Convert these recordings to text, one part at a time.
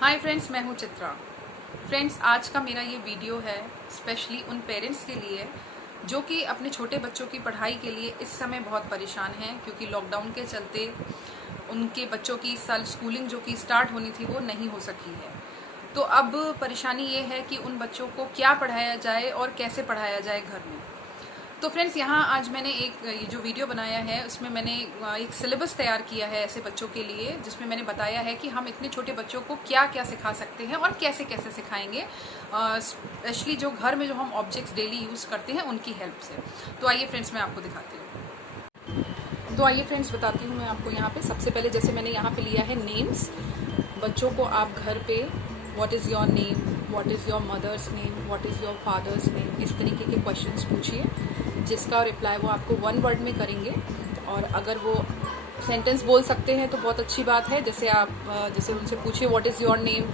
Hi friends, मैं हूँ Chitra. Friends, आज का मेरा ये वीडियो है स्पेशली उन पेरेंट्स के लिए जो कि अपने छोटे बच्चों की पढ़ाई के लिए इस समय बहुत परेशान हैं, क्योंकि लॉकडाउन के चलते उनके बच्चों की साल स्कूलिंग जो कि स्टार्ट होनी थी वो नहीं हो सकी है। तो अब परेशानी ये है कि उन बच्चों को क्या पढ़ाया जाए और कैसे पढ़ाया जाए घर में। तो फ्रेंड्स, यहाँ आज मैंने ये जो वीडियो बनाया है उसमें मैंने एक सिलेबस तैयार किया है ऐसे बच्चों के लिए, जिसमें मैंने बताया है कि हम इतने छोटे बच्चों को क्या क्या सिखा सकते हैं और कैसे कैसे सिखाएंगे, स्पेशली जो घर में जो हम ऑब्जेक्ट्स डेली यूज़ करते हैं उनकी हेल्प से। तो आइए फ्रेंड्स, मैं आपको दिखाती हूँ। तो आइए फ्रेंड्स, बताती हूँ मैं आपको। यहाँ पे सबसे पहले जैसे मैंने यहाँ पे लिया है नेम्स। बच्चों को आप घर पे what is your name, what is your mother's name, what is your father's name, इस तरीके के क्वेश्चंस पूछिए, जिसका रिप्लाई वो आपको वन वर्ड में करेंगे। और अगर वो सेंटेंस बोल सकते हैं तो बहुत अच्छी बात है। जैसे आप जैसे उनसे पूछिए व्हाट इज़ योर नेम,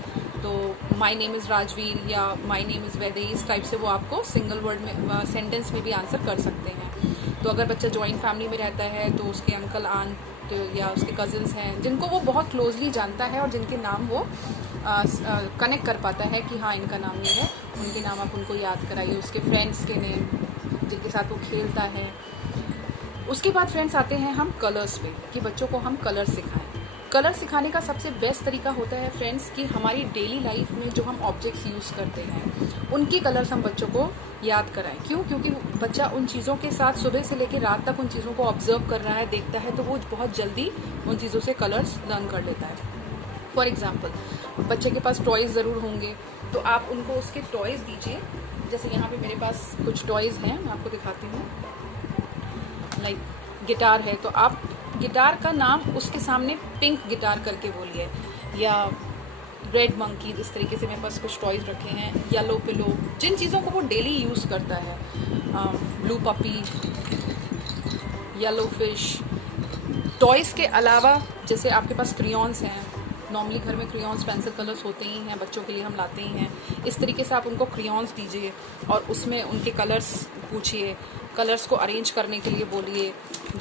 तो माय नेम इज़ राजवीर या माय नेम इज़ वैदेही, इस टाइप से वो आपको सिंगल वर्ड में सेंटेंस में भी आंसर कर सकते हैं। तो अगर बच्चा जॉइंट फैमिली में रहता है तो उसके अंकल आंट या उसके कज़न्स हैं जिनको वो बहुत क्लोजली जानता है और जिनके नाम वो कनेक्ट कर पाता है कि हाँ इनका नाम ये है, उनके नाम आप उनको याद कराइए। उसके फ्रेंड्स के नेम जिनके साथ वो खेलता है। उसके बाद फ्रेंड्स आते हैं हम कलर्स पे, कि बच्चों को हम कलर सिखाएं। कलर सिखाने का सबसे बेस्ट तरीका होता है फ्रेंड्स कि हमारी डेली लाइफ में जो हम ऑब्जेक्ट्स यूज़ करते हैं उनकी कलर्स हम बच्चों को याद कराएं। क्यों? क्योंकि बच्चा उन चीज़ों के साथ सुबह से लेकर रात तक उन चीज़ों को ऑब्जर्व कर रहा है, देखता है, तो वो बहुत जल्दी उन चीज़ों से कलर्स लर्न कर लेता है। फॉर एग्ज़ाम्पल, बच्चे के पास टॉयज़ ज़रूर होंगे, तो आप उनको उसके टॉयज़ दीजिए। जैसे यहाँ पे मेरे पास कुछ टॉयज़ हैं, मैं आपको दिखाती हूँ। लाइक गिटार है, तो आप गिटार का नाम उसके सामने पिंक गिटार करके बोलिए, या रेड मंकी। इस तरीके से मेरे पास कुछ टॉयज़ रखे हैं। येलो पिलो, जिन चीज़ों को वो डेली यूज़ करता है। Blue puppy, yellow fish. Toys के अलावा जैसे आपके पास क्रेयॉन्स हैं, नॉर्मली घर में क्रेयॉन्स पेंसिल कलर्स होते ही हैं, बच्चों के लिए हम लाते ही हैं। इस तरीके से आप उनको क्रेयॉन्स दीजिए और उसमें उनके कलर्स पूछिए, कलर्स को अरेंज करने के लिए बोलिए,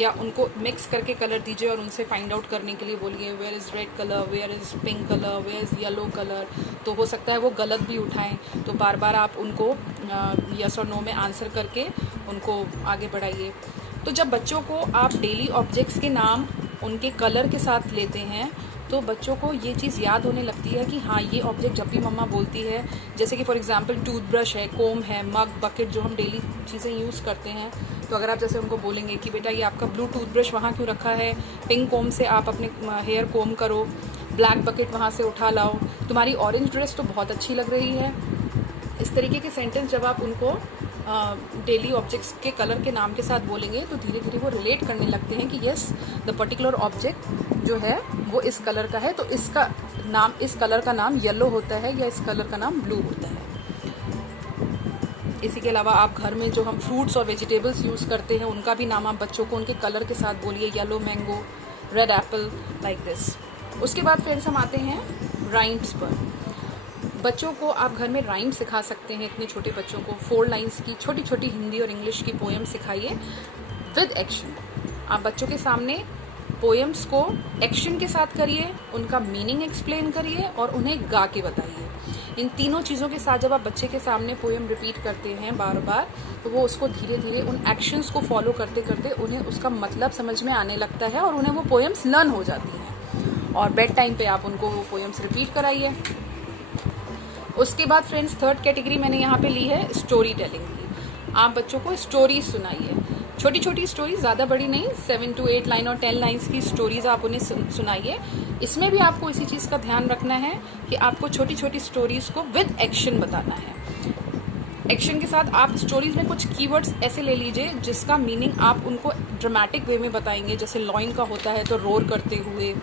या उनको मिक्स करके कलर दीजिए और उनसे फाइंड आउट करने के लिए बोलिए where is red colour, where is pink colour, where is yellow colour. तो हो सकता है वो गलत भी उठाएं, तो बार बार आप उनको यस और नो में आंसर करके उनको आगे बढ़ाइए। तो जब बच्चों को आप डेली ऑब्जेक्ट्स के नाम उनके कलर के साथ लेते हैं तो बच्चों को ये चीज़ याद होने लगती है कि हाँ ये ऑब्जेक्ट जब भी मम्मा बोलती है, जैसे कि फॉर एग्जांपल टूथब्रश है, कोम है, मग, बकेट, जो हम डेली चीज़ें यूज़ करते हैं। तो अगर आप जैसे उनको बोलेंगे कि बेटा ये आपका ब्लू टूथब्रश वहाँ क्यों रखा है, पिंक कोम से आप अपने हेयर कोम करो, ब्लैक बकेट वहाँ से उठा लाओ, तुम्हारी ऑरेंज ड्रेस तो बहुत अच्छी लग रही है। इस तरीके के सेंटेंस जब आप उनको डेली ऑब्जेक्ट्स के कलर के नाम के साथ बोलेंगे तो धीरे धीरे वो रिलेट करने लगते हैं कि यस द पर्टिकुलर ऑब्जेक्ट जो है वो इस कलर का है, तो इसका नाम, इस कलर का नाम येलो होता है या इस कलर का नाम ब्लू होता है। इसी के अलावा आप घर में जो हम फ्रूट्स और वेजिटेबल्स यूज़ करते हैं उनका भी नाम आप बच्चों को उनके कलर के साथ बोलिए, yellow mango, red Apple, like this. उसके बाद फ्रेंड्स हम आते हैं राइम्स पर। बच्चों को आप घर में राइम सिखा सकते हैं। इतने छोटे बच्चों को 4 लाइन्स की छोटी छोटी हिंदी और इंग्लिश की पोएम सिखाइए विद एक्शन। आप बच्चों के सामने पोएम्स को एक्शन के साथ करिए, उनका मीनिंग एक्सप्लेन करिए और उन्हें गा के बताइए। इन तीनों चीज़ों के साथ जब आप बच्चे के सामने पोएम रिपीट करते हैं बार बार, तो वो उसको धीरे धीरे उन एक्शंस को फॉलो करते करते उन्हें उसका मतलब समझ में आने लगता है और उन्हें वो पोएम्स लर्न हो जाती हैं। और बेड टाइम पे आप उनको वो पोएम्स रिपीट कराइए। उसके बाद फ्रेंड्स थर्ड कैटेगरी मैंने यहाँ पे ली है स्टोरी टेलिंग की। आप बच्चों को स्टोरीज सुनाइए, छोटी छोटी स्टोरीज, ज़्यादा बड़ी नहीं, 7 to 8 लाइन और 10 लाइन्स की स्टोरीज आप उन्हें सुनाइए। इसमें भी आपको इसी चीज़ का ध्यान रखना है कि आपको छोटी छोटी स्टोरीज को विद एक्शन बताना है। एक्शन के साथ आप स्टोरीज में कुछ कीवर्ड्स ऐसे ले लीजिए जिसका मीनिंग आप उनको ड्रामेटिक वे में बताएंगे। जैसे लॉइन का होता है तो रोर करते हुए,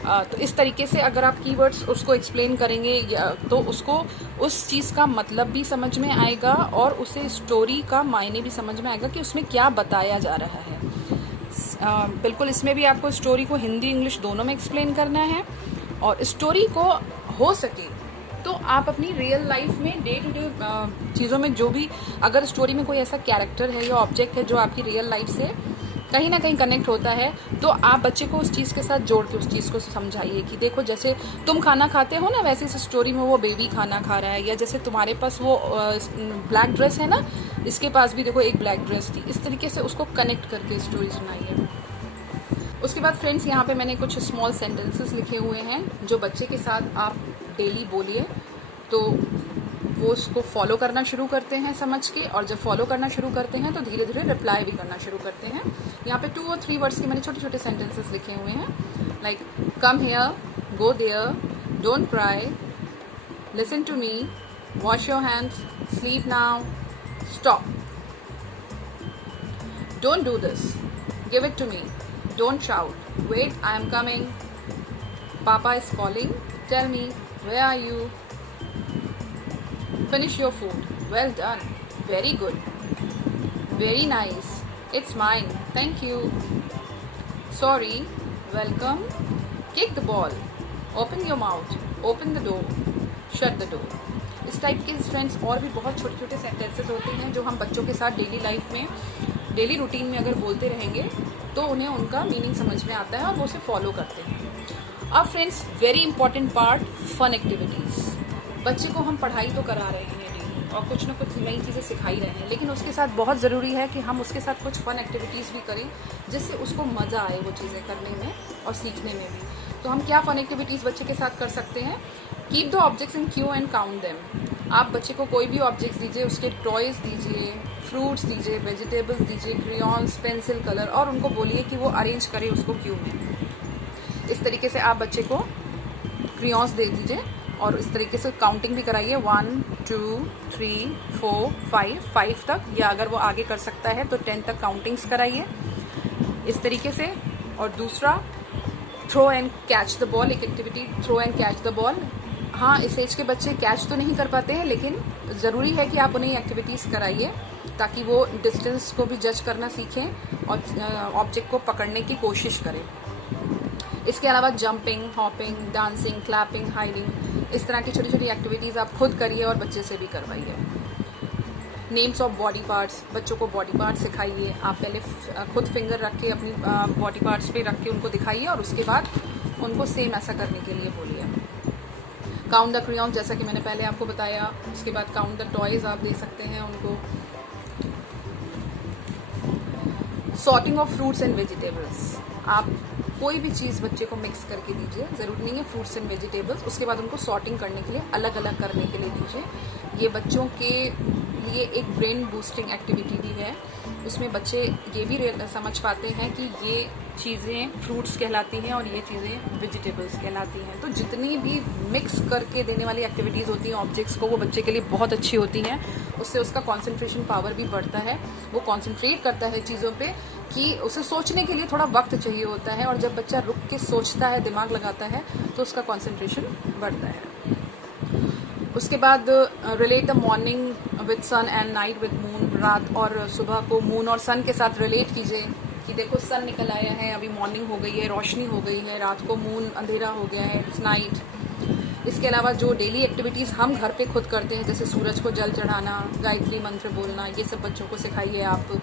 तो इस तरीके से अगर आप कीवर्ड्स उसको एक्सप्लेन करेंगे तो उसको उस चीज़ का मतलब भी समझ में आएगा और उसे स्टोरी का मायने भी समझ में आएगा कि उसमें क्या बताया जा रहा है। बिल्कुल इसमें भी आपको स्टोरी को हिंदी इंग्लिश दोनों में एक्सप्लेन करना है। और स्टोरी को हो सके तो आप अपनी रियल लाइफ में डे टू डे चीज़ों में जो भी, अगर स्टोरी में कोई ऐसा कैरेक्टर है या ऑब्जेक्ट है जो आपकी रियल लाइफ से कहीं ना कहीं कनेक्ट होता है। तो आप बच्चे को उस चीज़ के साथ जोड़ के उस चीज़ को समझाइए कि देखो जैसे तुम खाना खाते हो ना, वैसे इस स्टोरी में वो बेबी खाना खा रहा है, या जैसे तुम्हारे पास वो ब्लैक ड्रेस है ना, इसके पास भी देखो एक ब्लैक ड्रेस थी। इस तरीके से उसको कनेक्ट करके स्टोरी सुनाइए। उसके बाद फ्रेंड्स यहाँ पे मैंने कुछ स्मॉल सेंटेंसेस लिखे हुए हैं जो बच्चे के साथ आप डेली बोलिए, तो वो उसको फॉलो करना शुरू करते हैं समझ के, और जब फॉलो करना शुरू करते हैं तो धीरे धीरे रिप्लाई भी करना शुरू करते हैं। यहाँ पे 2 और 3 वर्ड्स के मैंने छोटे छोटे सेंटेंसेस लिखे हुए हैं, like come here, go there, don't cry, listen to me, wash your hands, sleep now, stop, don't do this, give it to me, don't shout, wait, I am coming, Papa is calling, tell me, where are you, finish your food, well done, very good, very nice, it's mine, thank you, sorry, welcome, kick the ball, open your mouth, open the door, shut the door। इस type के friends और भी बहुत छोटे छोटे sentences होते हैं जो हम बच्चों के साथ डेली लाइफ में, डेली रूटीन में अगर बोलते रहेंगे तो उन्हें उनका मीनिंग समझ में आता है और वो उसे फॉलो करते हैं। अब friends very important part, fun activities. बच्चे को हम पढ़ाई तो करा रहे हैं डेली और कुछ ना कुछ नई चीज़ें सिखा ही रहे हैं, लेकिन उसके साथ बहुत ज़रूरी है कि हम उसके साथ कुछ फन एक्टिविटीज़ भी करें जिससे उसको मज़ा आए वो चीज़ें करने में और सीखने में भी। तो हम क्या फन एक्टिविटीज़ बच्चे के साथ कर सकते हैं? Keep the objects in Q and count them. आप बच्चे को कोई भी ऑब्जेक्ट्स दीजिए, उसके टॉयज़ दीजिए, फ्रूट्स दीजिए, वेजिटेबल्स दीजिए, क्रेयॉन्स, पेंसिल, कलर, और उनको बोलिए कि वो अरेंज करे उसको क्यू में। इस तरीके से आप बच्चे को क्रेयॉन्स दे दीजिए और इस तरीके से काउंटिंग भी कराइए, 1 2 3 4 5 तक, या अगर वो आगे कर सकता है तो 10 तक काउंटिंग्स कराइए इस तरीके से। और दूसरा, throw and catch the ball, एक activity throw and catch the ball. हाँ, इस एज के बच्चे कैच तो नहीं कर पाते हैं, लेकिन ज़रूरी है कि आप उन्हें एक्टिविटीज़ कराइए ताकि वो डिस्टेंस को भी जज करना सीखें और ऑब्जेक्ट को पकड़ने की कोशिश करें। इसके अलावा jumping, hopping, dancing, clapping, hiding, इस तरह की छोटी छोटी एक्टिविटीज़ आप खुद करिए और बच्चे से भी करवाइए। नेम्स ऑफ बॉडी पार्ट्स, बच्चों को बॉडी पार्ट्स सिखाइए। आप पहले खुद फिंगर रख के अपनी बॉडी पार्ट्स पे रख के उनको दिखाइए और उसके बाद उनको सेम ऐसा करने के लिए बोलिए। काउंट द क्रेयॉन्स, जैसा कि मैंने पहले आपको बताया। उसके बाद काउंट द टॉयज़ आप दे सकते हैं उनको। Sorting of fruits and vegetables, आप कोई भी चीज़ बच्चे को मिक्स करके दीजिए, ज़रूरी नहीं है फ्रूट्स एंड वेजिटेबल्स। उसके बाद उनको सॉर्टिंग करने के लिए, अलग अलग करने के लिए दीजिए। ये बच्चों के लिए एक ब्रेन बूस्टिंग एक्टिविटी भी है। उसमें बच्चे ये भी समझ पाते हैं कि ये चीज़ें फ्रूट्स कहलाती हैं और ये चीज़ें वेजिटेबल्स कहलाती हैं। तो जितनी भी मिक्स करके देने वाली एक्टिविटीज़ होती हैं ऑब्जेक्ट्स को, वो बच्चे के लिए बहुत अच्छी होती हैं। उससे उसका कंसंट्रेशन पावर भी बढ़ता है, वो कंसंट्रेट करता है चीज़ों पे, कि उसे सोचने के लिए थोड़ा वक्त चाहिए होता है, और जब बच्चा रुक के सोचता है, दिमाग लगाता है, तो उसका कंसंट्रेशन बढ़ता है। उसके बाद relate the morning with sun and night with moon, रात और सुबह को मून और सन के साथ रिलेट कीजिए कि देखो सन निकल आया है, अभी मॉर्निंग हो गई है, रोशनी हो गई है, रात को मून अंधेरा हो गया है, इट्स नाइट। इसके अलावा जो डेली एक्टिविटीज़ हम घर पे खुद करते हैं, जैसे सूरज को जल चढ़ाना, गायत्री मंत्र बोलना, ये सब बच्चों को सिखाइए आप।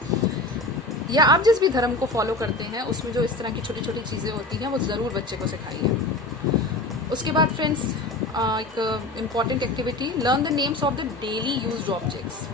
या आप जिस भी धर्म को फॉलो करते हैं उसमें जो इस तरह की छोटी छोटी चीज़ें होती हैं वो ज़रूर बच्चे को सिखाइए। उसके बाद फ्रेंड्स एक important activity, learn the names of the daily used objects.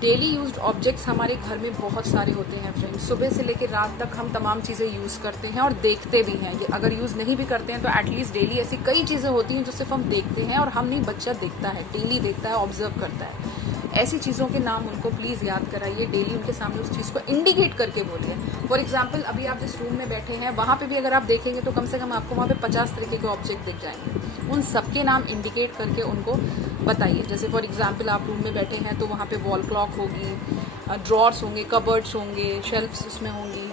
Daily used objects हमारे घर में बहुत सारे होते हैं फ्रेंड्स। सुबह से लेकर रात तक हम तमाम चीज़ें यूज़ करते हैं और देखते भी हैं। अगर यूज़ नहीं भी करते हैं तो एटलीस्ट डेली ऐसी कई चीज़ें होती हैं जो सिर्फ हम देखते हैं, और हम नहीं, बच्चा देखता है, डेली देखता है, ऑब्जर्व करता है। ऐसी चीज़ों के नाम उनको प्लीज़ याद कराइए, डेली उनके सामने उस चीज़ को इंडिकेट करके बोलिए। फॉर एग्जाम्पल, अभी आप जिस रूम में बैठे हैं वहाँ पे भी अगर आप देखेंगे तो कम से कम आपको वहाँ पे 50 तरीके के ऑब्जेक्ट दिख जाएंगे। उन सबके नाम इंडिकेट करके उनको बताइए। जैसे फॉर एग्जाम्पल आप रूम में बैठे हैं तो वहाँ पे वॉल क्लॉक होगी, ड्रॉर्स होंगे, कबर्ड्स होंगे, शेल्फ्स उसमें होंगी,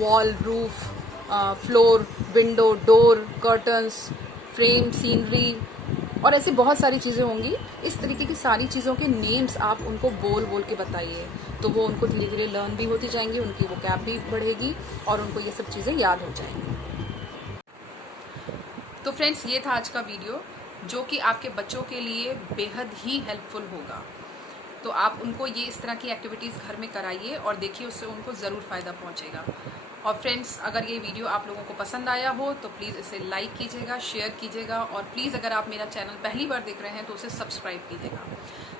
wall, roof, floor, window, door, curtains, frame, scenery, और ऐसी बहुत सारी चीज़ें होंगी। इस तरीके की सारी चीज़ों के नेम्स आप उनको बोल बोल के बताइए, तो वो उनको धीरे धीरे लर्न भी होती जाएंगी, उनकी वोकैब भी बढ़ेगी और उनको ये सब चीज़ें याद हो जाएंगी। तो फ्रेंड्स, ये था आज का वीडियो जो कि आपके बच्चों के लिए बेहद ही हेल्पफुल होगा। तो आप उनको ये इस तरह की एक्टिविटीज़ घर में कराइए और देखिए उससे उनको ज़रूर फ़ायदा पहुँचेगा। और फ्रेंड्स, अगर ये वीडियो आप लोगों को पसंद आया हो तो प्लीज़ इसे लाइक कीजिएगा, शेयर कीजिएगा और प्लीज़ अगर आप मेरा चैनल पहली बार देख रहे हैं तो उसे सब्सक्राइब कीजिएगा।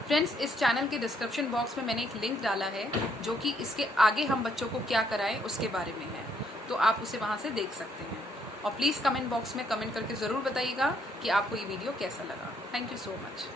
फ्रेंड्स, इस चैनल के डिस्क्रिप्शन बॉक्स में मैंने एक लिंक डाला है जो कि इसके आगे हम बच्चों को क्या कराएं उसके बारे में है, तो आप उसे वहाँ से देख सकते हैं। और प्लीज़ कमेंट बॉक्स में कमेंट करके ज़रूर बताइएगा कि आपको ये वीडियो कैसा लगा। Thank you so much.